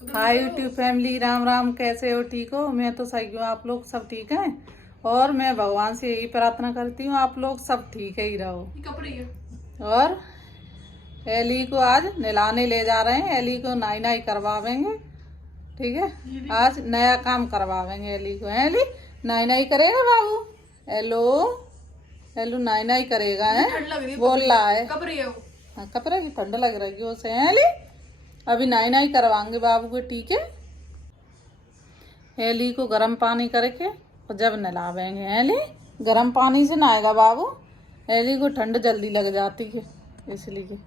Hi YouTube family, Ram Ram. कैसे हो? ठीक हो? मैं तो सही हूँ। आप लोग सब ठीक हैं? और मैं भगवान से यही प्रार्थना करती हूँ आप लोग सब ठीक ही रहो। और एली को आज नहलाने ले जा रहे हैं। एली को नाई नाई करवावेंगे, ठीक है? आज नया काम करवावेंगे एली को। है एली? नाई नाई करेगा बाबू? हेलो हेलो, नाई नाई करेगा है? बोल रहा है हाँ, कपड़े की ठंड लग रही है उसे। है एली? अभी नाई नाई करवाएंगे बाबू को, ठीक है? एली को गर्म पानी करके और जब नहलावेंगे। एली गर्म पानी से नहाएगा बाबू। एली को ठंड जल्दी लग जाती है इसलिए।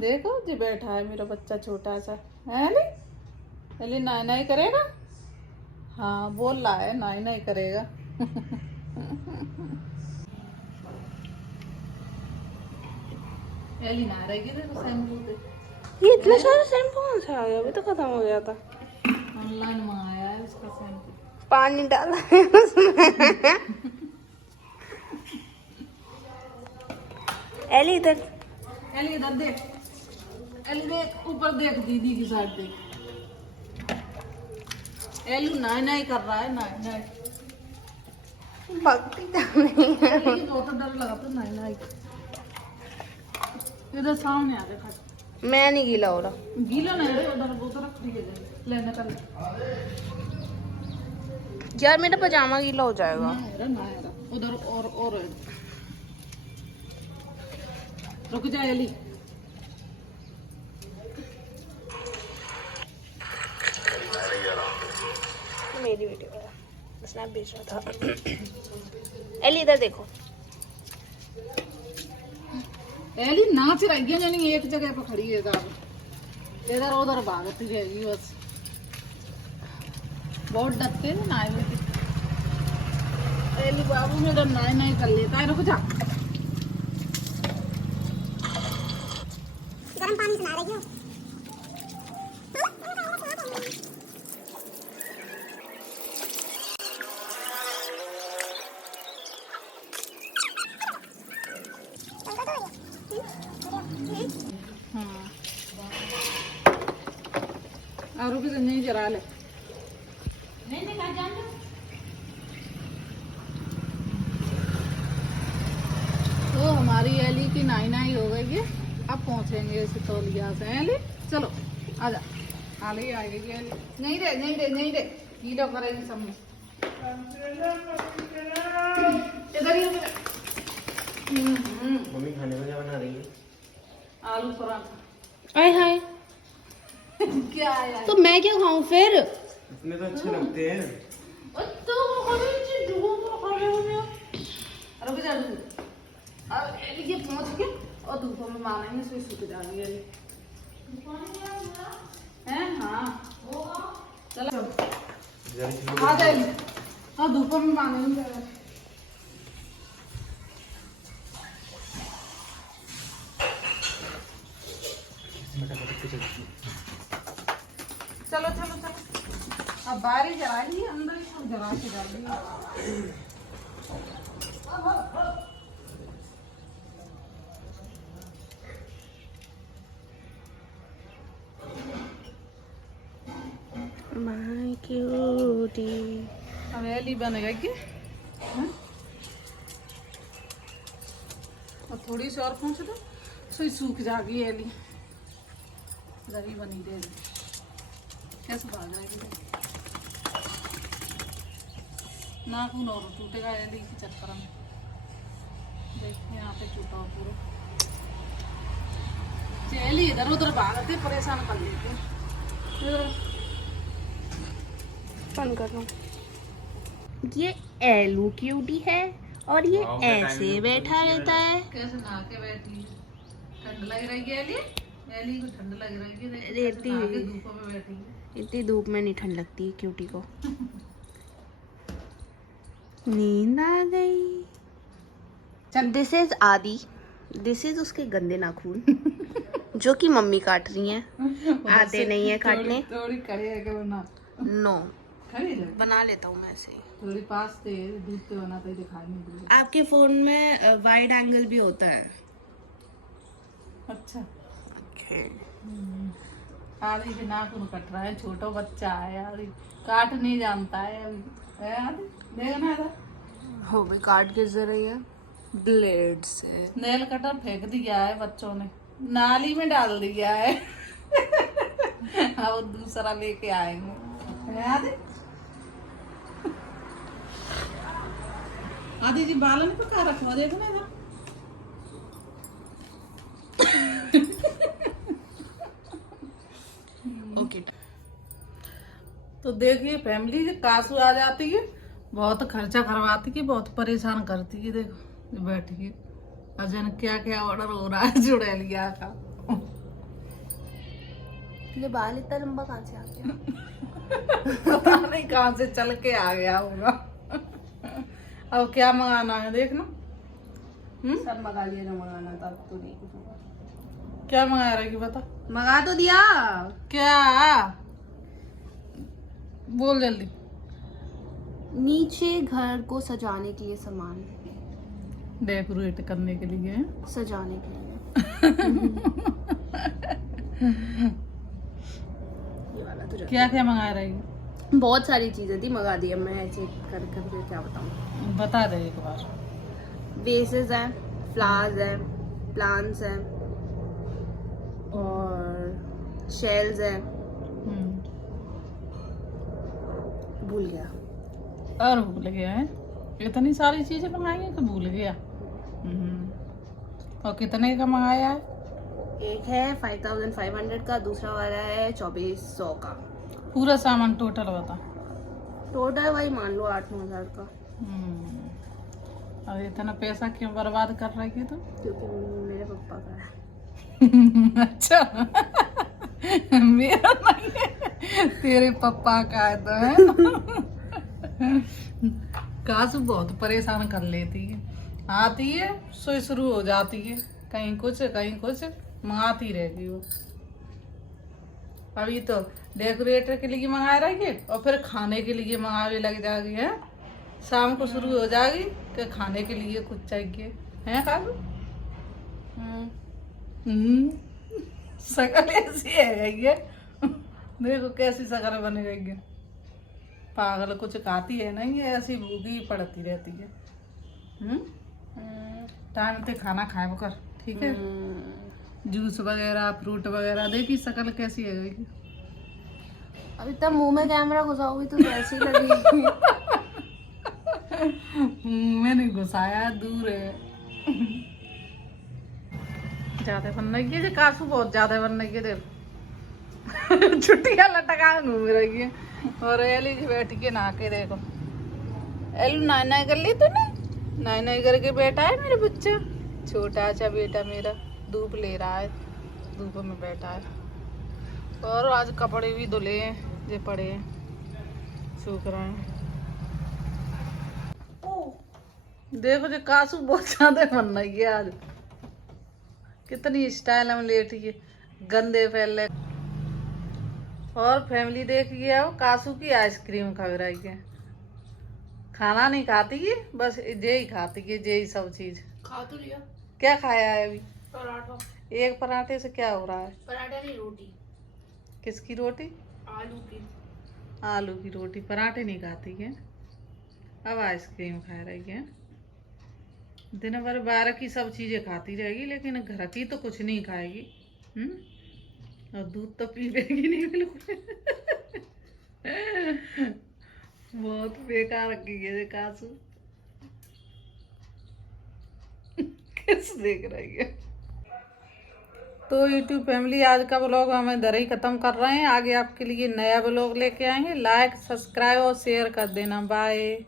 देखो जी बैठा है मेरा बच्चा छोटा सा। है एली? एली नाई नाई करेगा? हाँ बोल रहा है नाई नाई करेगा। एली नहा रही है, देखो शैम्पू दे। ये इतना सारा शैम्पू कौन सा आ गया? अभी तो खत्म हो गया था। ऑनलाइन मंगाया है उसका शैम्पू। पानी डाला है उसमें। एली इधर। एली इधर देख। एली देख ऊपर देख, दीदी की साइड देख। एली नाई नाई कर रहा है, नाई नाई। भक्ति तो नहीं है। एली को तो डर लगा तो नाई नाई। इधर सामने आ देखा। मैं नहीं गीला हो रहा। गीला नहीं रे, उधर वो तो रख दी है। लेने का यार मेरा पजामा गीला हो जाएगा। ना उधर और है। रुक जा एली। मेरी वीडियो है, स्नैप भेज रहा था। एली इधर देखो। एली नाच रही है, यानी एक जगह पर खड़ी है साहब। इधर उधर भागती रहेगी बस। बहुत डरते हैं नाई में। एली बाबू मेरा नाई नाई कर लेता है। रुक जा। गर्म पानी से नहा रही हो? हाँ और रुक जा, नहीं जरा ले। नहीं कहा जान दो। तो हमारी एली की नाई नाई हो गई है। अब पहुंचेंगे इस तौलिया से। एली चलो आजा। आली आएगी एली। नहीं रे नहीं रे नहीं रे, गीला करेंगे सब में। इधर ही मम्मी खाने में क्या बना रही है? आलू पराठा। आय हाय। क्या आया? तो मैं क्या खाऊं फिर? इतने तो अच्छे लगते हैं। रुक जा अब एली के पहुंच के और धूप में मारेंगे, इसमें सूख जाएगी एली। हैं? हाँ चलो आ जाएगी। हाँ धूप में मारेंगे। चलो चलो चलो, अब बाहर ही जला ली, अंदर ही सब जला के डाली। My cutie. अब एली बनेगा क्या? हाँ? और थोड़ी सी और पहुंच दो, सही सूख जाएगी एली। दही बनी दे। कैसे भाग रही है? नाखून और टूटेगा एली के चक्कर में। देखिए यहाँ पे टूटा हुआ पूरा। एली इधर उधर भागते परेशान कर लेते। बंद कर लो। ये एलू क्यूटी है और ये ऐसे बैठा रहता है। कैसे नहा के बैठी है? ठंड लग रही है एली? एली को ठंड लग रही है। रहती नहा है। के धूप में बैठी है। इतनी धूप में नहीं ठंड लगती क्यूटी को। नींद आ गई। दिस इज आदि। दिस इज उसके गंदे नाखून जो कि मम्मी काट रही हैं। आते नहीं है काटने। थोड़ी कड़े है कि बना? नो, खड़ी है। बना लेता हूँ मैं ऐसे ही। थोड़ी पास से दूध से बनाता ही दिखाई नहीं दे। आपके फोन में वाइड एंगल भी होता है। अच्छा आदि के नाखून कट रहा है, छोटा बच्चा है आदि काट नहीं जानता है अभी। है आदि देखना था हो भी काट के गिर रही है ब्लेड से। नेल कटर फेंक दिया है बच्चों ने, नाली में डाल दिया है। अब दूसरा लेके आएंगे। है आदि आदि जी बालन पे का रखवा देखना था। ओके तो देखिए फैमिली के कासू आ जाती है, बहुत खर्चा करवाती है, बहुत परेशान करती है। देखो बैठिए अजन क्या क्या ऑर्डर हो रहा है चुड़ैलिया का। ये बाल इतना लंबा कहाँ से आ गया? पता नहीं कहाँ से चल के आ गया होगा। अब क्या मंगाना है देखना। सब मंगा लिया जो मंगाना था, अब तो नहीं कुछ होगा। क्या मंगाया रहेगी बता। मंगा तो दिया। क्या बोल जल्दी। नीचे घर को सजाने के लिए सामान, डेकोरेट करने के लिए, सजाने के लिए। ये वाला तो क्या क्या मंगाया रहेगी। बहुत सारी चीजें थी, मंगा दी। अब मैं ऐसे कर करके क्या बताऊं। बता दे एक बार। बेसेस हैं, फ्लावर्स हैं, प्लांट्स हैं और शेल्स हैं। भूल गया। और भूल गया है। इतनी सारी चीजें मंगाई है कि भूल गया। और कितने का मंगाया है। एक है 5500 का, दूसरा वाला है 2400 का। पूरा सामान टोटल बता। टोटल वही मान लो 8-9 हजार का। और इतना पैसा क्यों बर्बाद कर रही है तुम। क्योंकि मेरे पापा का है। अच्छा मेरा नहीं है, तेरे पापा का है तो है। कासू बहुत परेशान कर लेती है, आती है सो शुरू हो जाती है, कहीं कुछ मंगाती रहेगी वो। अभी तो डेकोरेटर के लिए मंगा रही है और फिर खाने के लिए मंगावे लग जाएगी। है शाम को शुरू हो जाएगी कि खाने के लिए कुछ चाहिए। है कासू। शकल ऐसी है गई है, देखो कैसी शकल बन गई है। पागल, कुछ खाती है नहीं, ऐसी भूखी पड़ती रहती है। टाइम पे खाना खाए कर, ठीक है। जूस वगैरह, फ्रूट वगैरह। देखी शकल कैसी है गई। अभी तब मुंह में कैमरा घुसाओगी तो कैसी लगेगी। मुंह में नहीं घुसाया, दूर है। ज्यादा बन रही है कासू, बहुत ज्यादा बन रही है। देखो छुट्टियां लटका घूम रही है और एली जी बैठ के नहा के देखो। एलू नाई कर ली तूने। नाई करके बैठा है मेरा बच्चा, छोटा सा बेटा मेरा। धूप ले रहा है, धूप में बैठा है। और आज कपड़े भी धुले हैं, जो पड़े हैं, सूख रहे हैं। देखो जो कासू बहुत ज्यादा बन रही है आज। कितनी स्टाइल में लेटी है, गंदे फैले। और फैमिली देखिए, अब कासू की आइसक्रीम खा रही है। खाना नहीं खाती है, बस जे ही खाती है, जे ही सब चीज खा तो लिया। क्या खाया है अभी। पराठा। एक पराठे से क्या हो रहा है। पराठा नहीं, रोटी। किसकी रोटी। आलू की। आलू की रोटी। पराठे नहीं खाती है, अब आइसक्रीम खा रही है। दिन भर बाहर की सब चीजें खाती रहेगी, लेकिन घर की तो कुछ नहीं खाएगी। और दूध तो पी लेगी नहीं बिल्कुल। बहुत बेकार की है कासू। कैसे देख रही है। तो YouTube फैमिली, आज का ब्लॉग हम इधर ही खत्म कर रहे हैं। आगे आपके लिए नया ब्लॉग लेके आएंगे। लाइक, सब्सक्राइब और शेयर कर देना। बाय।